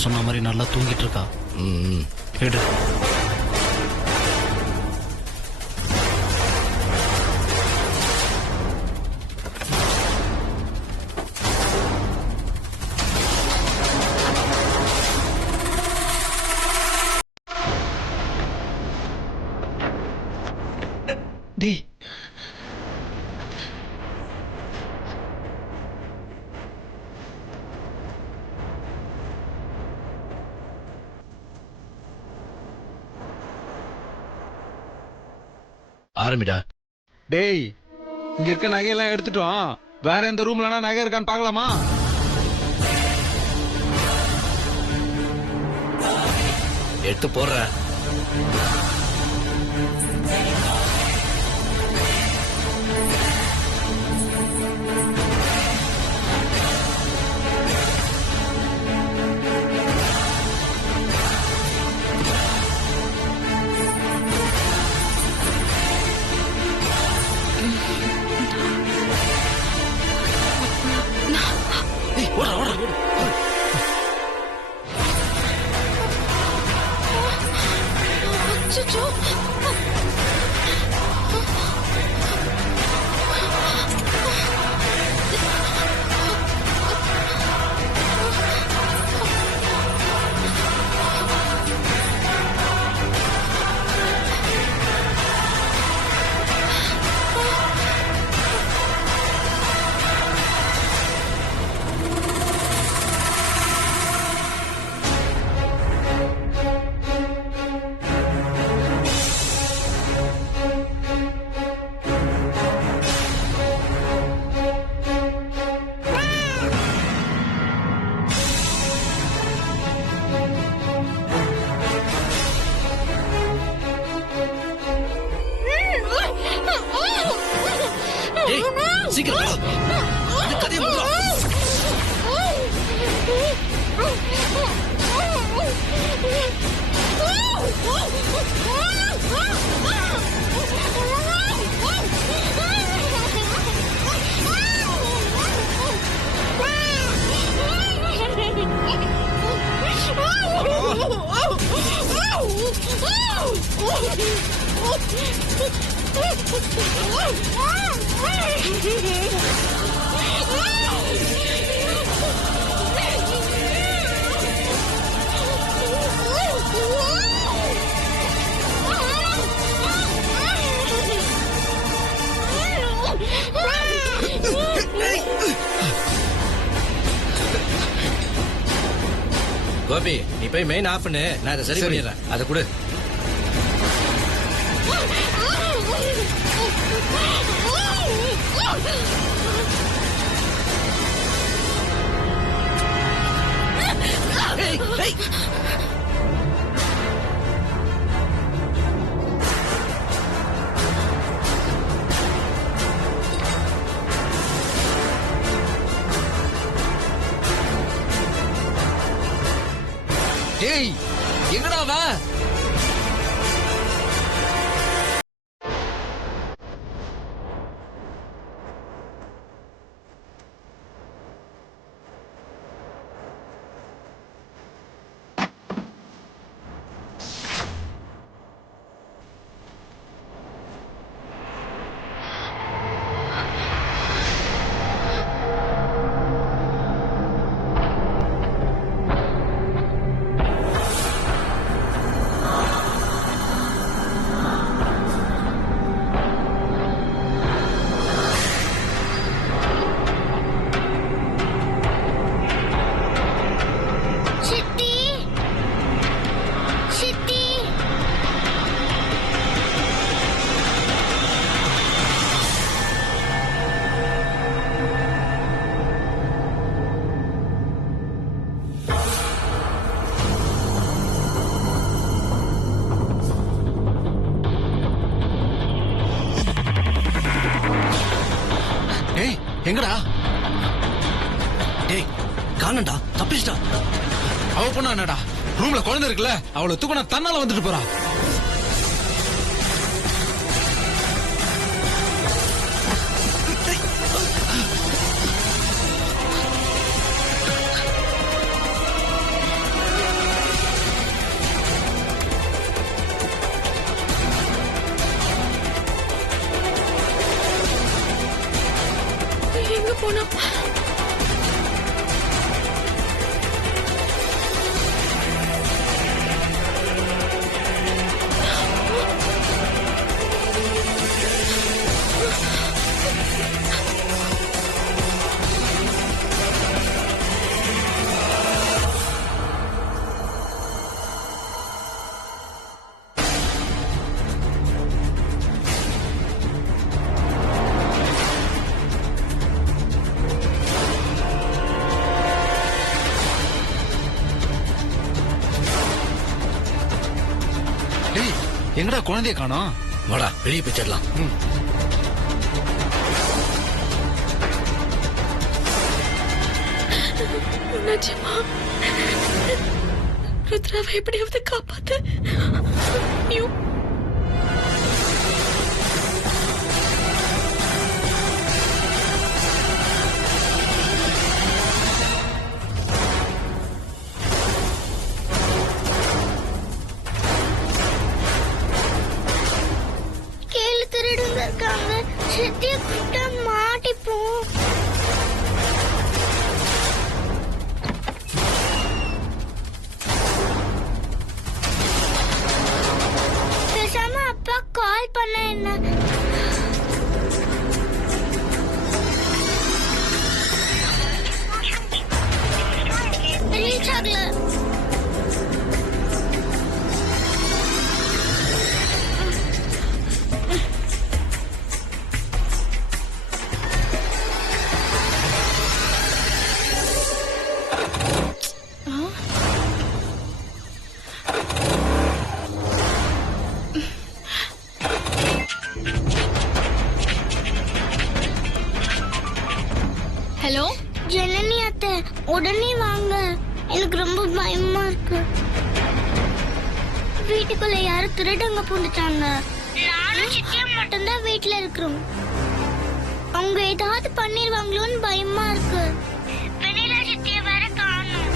நான் சொன்ன மாதிரி நல்லா தூங்கிட்டு இருக்கா. எடு. டேய் ஆரம்பிடா. டேய் இங்க இருக்க நகையெல்லாம் எடுத்துட்டோம். வேற எந்த ரூம்லனா நகை இருக்கான்னு பார்க்கலாமா? எடுத்து போடுற. ஓட ஓட அச்சச்சோ. சீக்கிரம் கதையை கோபி, நீ போய் மெயின் ஆஃப் பண்ணு. நான் இதை சரி பண்ணிடுறேன். அதை கொடு. டேய் எங்கடா வா? எங்கடா? டேய் காணண்டா, தப்பிச்சிட்டா. அவ பொண்ணா என்னடா? ரூம்ல குழந்தை இருக்குல்ல, அவளை தூக்கினா தன்னால வந்துட்டு போறா. டேய் எங்கடா குழந்தைய காணோம்? வாடா வெளியே போயிடலாம். நிஜமா ருத்ராவை எப்படியாவது காப்பாத்து. ஐயோ கேளு, திருடுங்க இருக்காங்க. சித்திய கூப்பிட்டா மாட்டிப்போம். பேசாம அப்பா கால் பண்ண என்ன? ரீச் ஆகல. ஹலோ ஜனனி அத்தை, உடனே வாங்க. எனக்கு ரொம்ப பயமா இருக்கு. வீட்டுக்குள்ள யாரும் திருடங்க பூந்துட்டாங்க. நானும் சித்தியும் மட்டும்தான் வீட்டுல இருக்கிறோம். அவங்க ஏதாவது பண்ணிருவாங்களோன்னு பயமா இருக்கு. வெண்ணிலா சித்திய வேற காணோம்.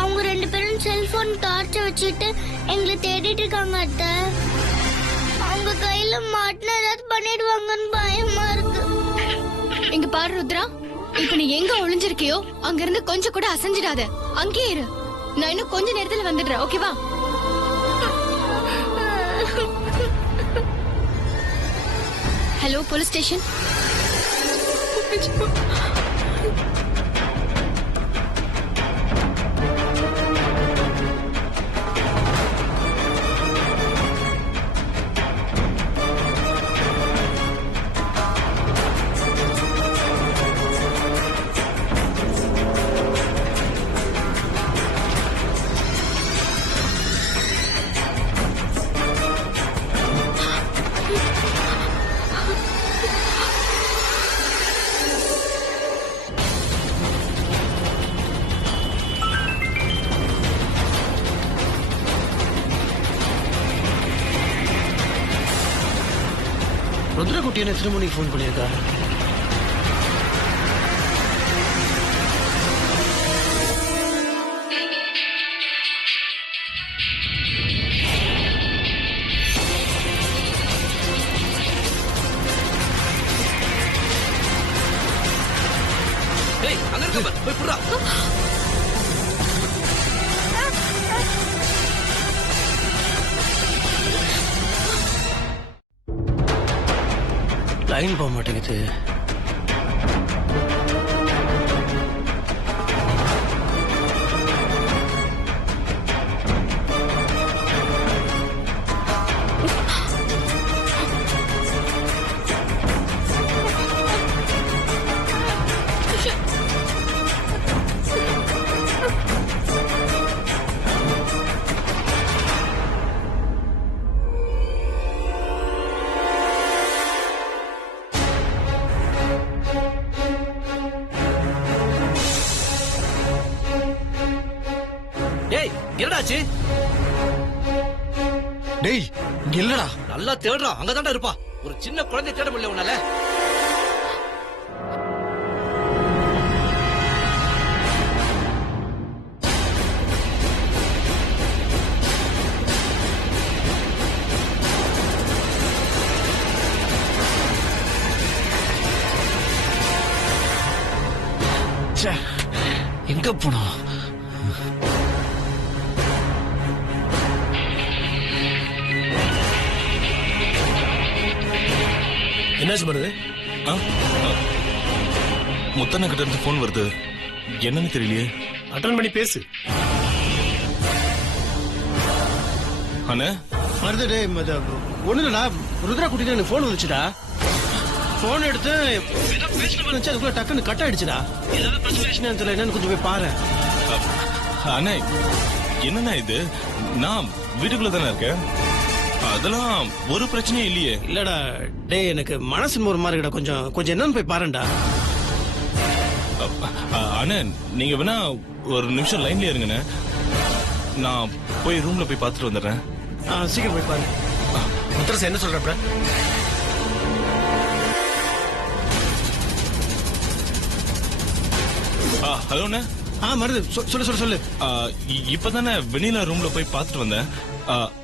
அவங்க 2 பேரும் செல்போன் டார்ச்ச வச்சுட்டு எங்களை தேடிட்டு இருக்காங்க அத்தை. அவங்க கையில மாட்டின ஏதாவது பண்ணிடுவாங்கன்னு பயமா இருக்கு. இங்க பாரு ருத்ரா, இப்ப நீ எங்க ஒளிஞ்சிருக்கியோ அங்க இருந்து கொஞ்சம் கூட அசைஞ்சிடாத. அங்கேயே இரு. நான் இன்னும் கொஞ்ச நேரத்துல வந்துடுறேன். ஓகேவா? Hello, police station. ருத்ரகுட்டி என்ன எத்தனை மணிக்கு ஃபோன் பண்ணியிருக்கா? ஏய் அங்க இருக்க பாரு, போய் புடுறா. லைன் போக மாட்டேங்குது. ஏய் என்னடாச்சு? டேய் இங்க இல்லடா. நல்லா தேடுறான். அங்கதான்டா இருப்பா. ஒரு சின்ன குழந்தை தேட முடியல உன்னால. ச்சே, எங்க போனா? என்னாச்சு வருது? முத்தண்ண கிட்ட இருந்து போன் வருது. என்னன்னு தெரியலையே. அட்டன் பண்ணி பேசு. அண்ணே வருது. டே ஒண்ணு இல்லடா, ருத்ரா குட்டிக்கு எனக்கு ஃபோன் வந்துச்சுடா. ஃபோன் எடுத்து ஏதோ பேசணும்னு நினைச்சு அதுக்குள்ள டக்குன்னு கட் ஆயிடுச்சுடா. ஏதாவது பிரச்சனை தெரியல, என்னன்னு கொஞ்சம் போய் பாரு. அண்ணே என்னண்ணா இது? நான் வீட்டுக்குள்ள தானே இருக்கேன். அதெல்லாம் ஒரு பிரச்சனையும் இல்லையே. இல்லடா டேய், எனக்கு மனசு ஒரு மாதிரி இருக்கடா. கொஞ்சம் கொஞ்சம் என்னன்னு போய் பாருடா. அண்ணன் நீங்க வேணா ஒரு நிமிஷம் லைன்ல இருங்கண்ணே. நான் போய் ரூம்ல போய் பார்த்துட்டு வந்துடுறேன். சீக்கிரம் போய் பாரு. முத்தரசு என்ன சொல்றப்ப? ஹலோ அண்ணே. மருது சொல்லு சொல்லு சொல்லு. இப்பதானே வெண்ணிலா ரூம்ல போய் பார்த்துட்டு வந்தேன்.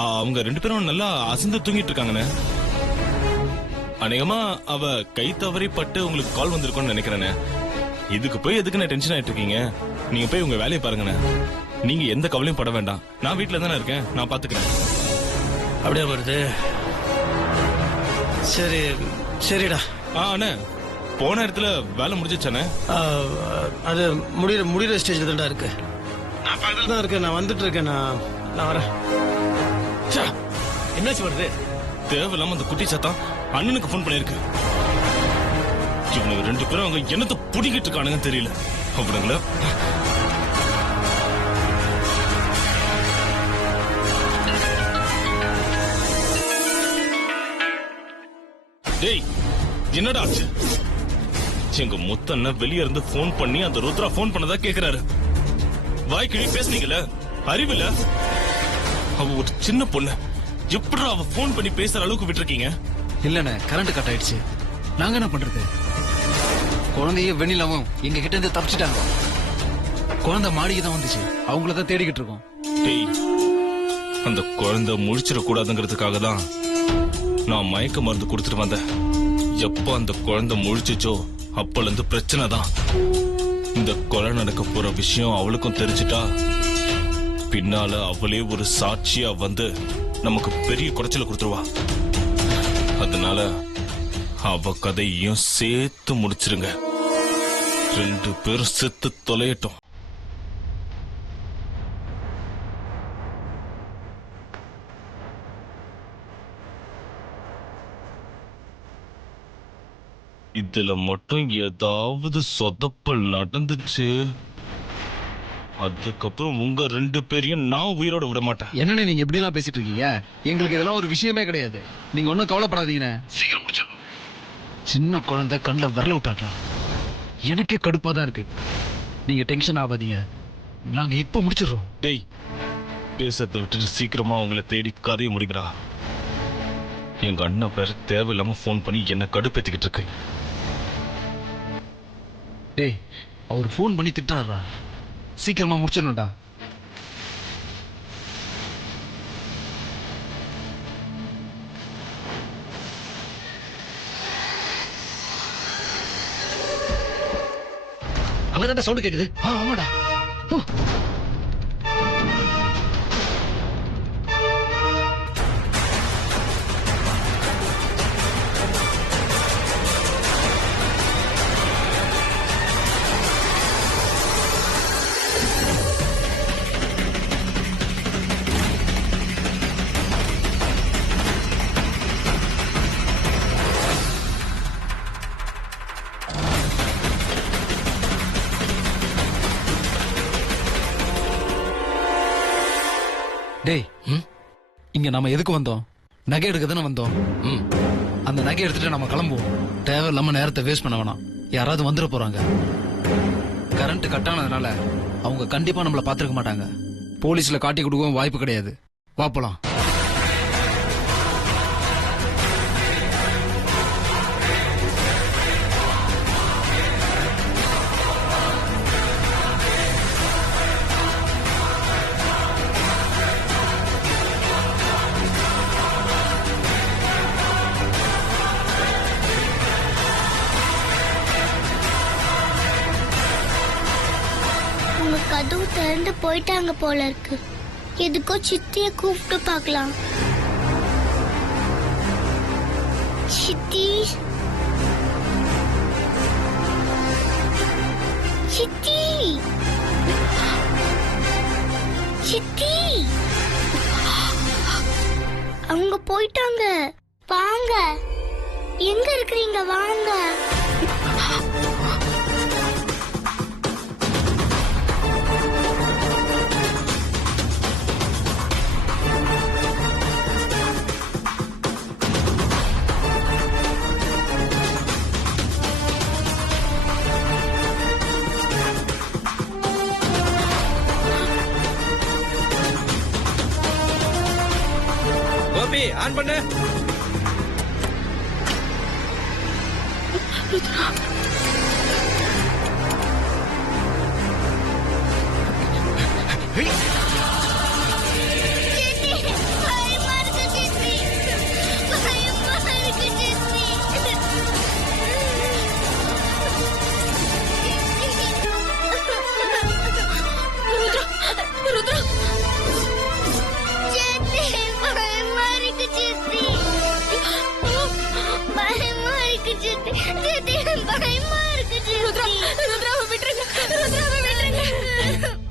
அவங்க 2 பேரும் நல்லா அசந்து தூங்கிட்டு இருக்காங்கண்ணே. அநேகமா அவ கை தவறி பட்டு உங்களுக்கு கால் வந்திருக்கும்னு நினைக்கிறேண்ணே. இதுக்கு போய் எதுக்குண்ணே டென்ஷன் ஆயிட்டு இருக்கீங்க? நீங்க போய் உங்க வேலையை பாருங்கண்ணே. நீங்க எந்த கவலையும் பட வேண்டாம். நான் வீட்டுல தானே இருக்கேன், நான் பாத்துக்கிறேன். அப்படியே வருது. சரி சரிடா. அண்ணே போன இடத்துல வேலை முடிஞ்சிச்சானே? அது முடிகிற ஸ்டேஜ்ல தான்டா இருக்கு. நான் பக்கத்துல தான் இருக்கேன். நான் வந்துட்டு இருக்கேன். நான் வரேன். என்னாச்சு வருது? தேவையில்லாம அந்த குட்டி சத்தம் அண்ணனுக்கு போன் பண்ணிருக்கு. இவனுங்க 2 பேரும் அவங்க என்னத்தை புடிக்கிட்டு இருக்கானுங்க தெரியல. அப்படிங்களா? டேய் என்னடா ஆச்சு? எங்க முத்தண்ண வெளிய இருந்து போன் பண்ணி அந்த ருத்ரா போன் பண்ணதா கேக்குறாரு. வாய்க்கிழி பேசுனீங்கல்ல, அறிவில்ல? அவ ஒரு சின்ன பொண்ணு, எப்படி அவ போன் பண்ணி பேசுற அளவுக்கு விட்டுருக்கீங்க? இல்லண்ணே, கரண்ட் கட் ஆயிடுச்சு. நாங்க என்ன பண்றது? குழந்தையும் வெண்ணிலாவும் எங்க கிட்ட இருந்து தப்பிச்சிட்டாங்க. குழந்தை மாடிக்கு தான் வந்துச்சு. அவங்கள தான் தேடிக்கிட்டு இருக்கோம். டேய், அந்த குழந்தை முழிச்சிட கூடாதுங்கிறதுக்காக தான் நான் மயக்க மருந்து கொடுத்துட்டு வந்தேன். எப்ப அந்த குழந்தை முழிச்சிச்சோ அப்பல இருந்து பிரச்சனை தான். இந்த கொலை நடக்க போற விஷயம் அவளுக்கும் தெரிஞ்சிட்டா பின்னால அவளே ஒரு சாட்சியா வந்து நமக்கு பெரிய குறைச்சல கொடுத்துருவா. அதனால அவ கதையும் சேர்த்து முடிச்சிருங்க. 2 பேரும் செத்து தொலையட்டும். இதுல மட்டும் ஏதாவது சொதப்பல் நடந்துச்சு, அதுக்கப்புறம் உங்க 2 பேரையும் நான் உயிரோட விட மாட்டேன். என்னண்ணே நீங்க எப்படி எல்லாம் பேசிட்டு இருக்கீங்க? எங்களுக்கு இதெல்லாம் ஒரு விஷயமே கிடையாது. நீங்க ஒன்னும் கவலைப்படாதீங்கண்ணே. சீக்கிரம் முடிச்சிடும். சின்ன குழந்தை கண்ணில் விரல விட்டாங்களா? எனக்கே கடுப்பா தான் இருக்கு. நீங்க டென்ஷன் ஆகாதீங்க, நாங்க இப்ப முடிச்சிடுறோம். டேய், பேசத்தை விட்டுட்டு சீக்கிரமா உங்களை தேடி கதையை முடிக்கிறா. எங்க அண்ணன் பேர் தேவையில்லாம போன் பண்ணி என்ன கடுப்பேத்திக்கிட்டு இருக்கு. டேய், அவர் ஃபோன் பண்ணி திட்டாரா? சீக்கிரமா முடிச்சிடணும்டா. அங்கதான் சவுண்ட் கேக்குது. ஆமாடா. டேய், இங்க நாம எதுக்கு வந்தோம்? நகை எடுக்க தானே வந்தோம். அந்த நகை எடுத்துட்டு நம்ம கிளம்புவோம். தேவையில்லாம நேரத்தை வேஸ்ட் பண்ண வேணாம். யாராவது வந்துட போறாங்க. கரண்ட் கட் ஆனதுனால அவங்க கண்டிப்பா நம்மள பாத்துருக்க மாட்டாங்க. போலீஸ்ல காட்டி கொடுக்கவும் வாய்ப்பு கிடையாது. வா போலாம். உங்க கதவு திறந்து போயிட்டாங்க போல இருக்கு. எதுக்கோ சித்திய கூப்பிட்டு பார்க்கலாம். சித்தி, சித்தி, சித்தி, அவங்க போயிட்டாங்க. வாங்க, எங்க இருக்கிறீங்க? வாங்க. கோபி ஆன் பண்ணு. சித்தி, பயமா இருக்கு சித்தி. பயமா இருக்கு சித்தி. சித்தி, பயமா இருக்கு சித்தி. பயமா இருக்கு சித்தி. சித்தி, பயமா இருக்கு சித்தி. ருத்ராவை விட்டுருங்க. ருத்ராவை விட்டுருங்க.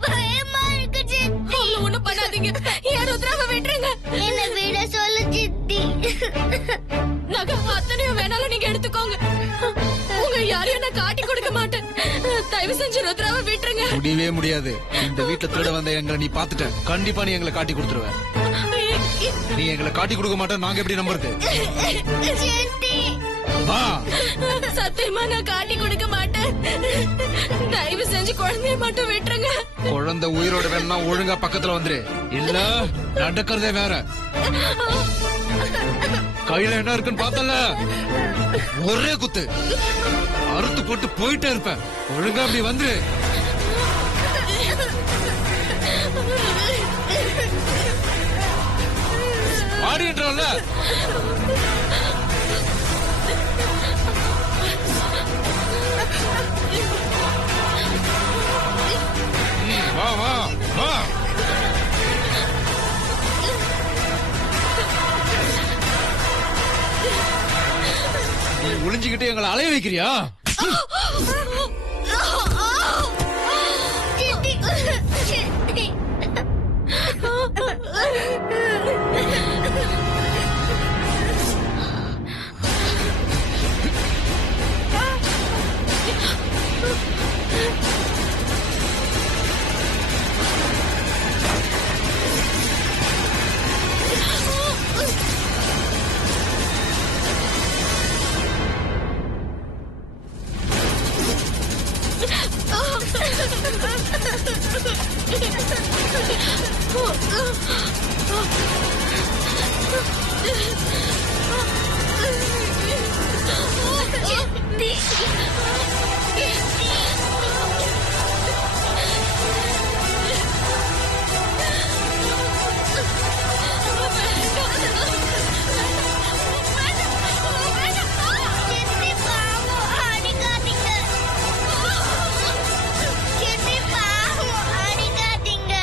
பயமா இருக்கு சித்தி. ஒண்ணும் பண்ணாதீங்க. ஏன் ருத்ராவை விட்டுருங்க. என்ன விட சொல்லு சித்தி. நகை அத்தனையும் வேணாலும் நீங்க எடுத்துக்கோங்க. உங்க யாரையும் நான் காட்டி கொடுக்க மாட்டேன். தயவு செஞ்சு ருத்ராவை விட்டுருங்க. முடியவே முடியாது. இந்த வீட்டுல திருட வந்த எங்களை நீ பாத்துட்ட. கண்டிப்பா நீ எங்களை காட்டி கொடுத்துருவ. நீ எங்களை காட்டி கொடுக்க மாட்டேன். நாங்க எப்படி நம்புறது? சித்தி, வா. சத்தியமா நான் காட்டி கொடுக்க மாட்டேன். தயவு செஞ்சு குழந்தைய மட்டும் விட்டுருங்க. குழந்தை உயிரோட வேணும்னா ஒழுங்கா பக்கத்துல வந்துரு. இல்ல நடக்கிறதே வேற. கையில என்ன இருக்குன்னு பார்த்தல, ஒரே குத்து அறுத்து போட்டு போயிட்டே இருப்பேன். ஒழுங்கா அப்படி வந்துரு. ஆடின்றல வா வா வா. நீ ஒளிஞ்சுக்கிட்டு எங்களை அலைய வைக்கிறியா? சித்தி, சித்தி. சித்தி, பாவம், அடிக்காதீங்க. சித்தி, பாவம், அடிக்காதீங்க.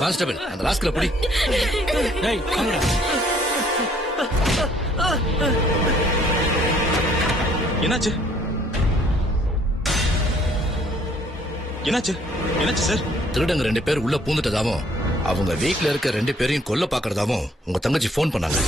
கான்ஸ்டபிள் அந்த லாஸ்ட்ல பிடி. டேய் வாங்கடா. என்னாச்சு என்னாச்சு என்னாச்சு சார்? திருடங்க 2 பேர் உள்ள பூந்துட்டதாவும் அவங்க வீட்ல இருக்க 2 பேரையும் கொல்ல பாக்குறதாவும் உங்க தங்கச்சி போன் பண்ணாங்க.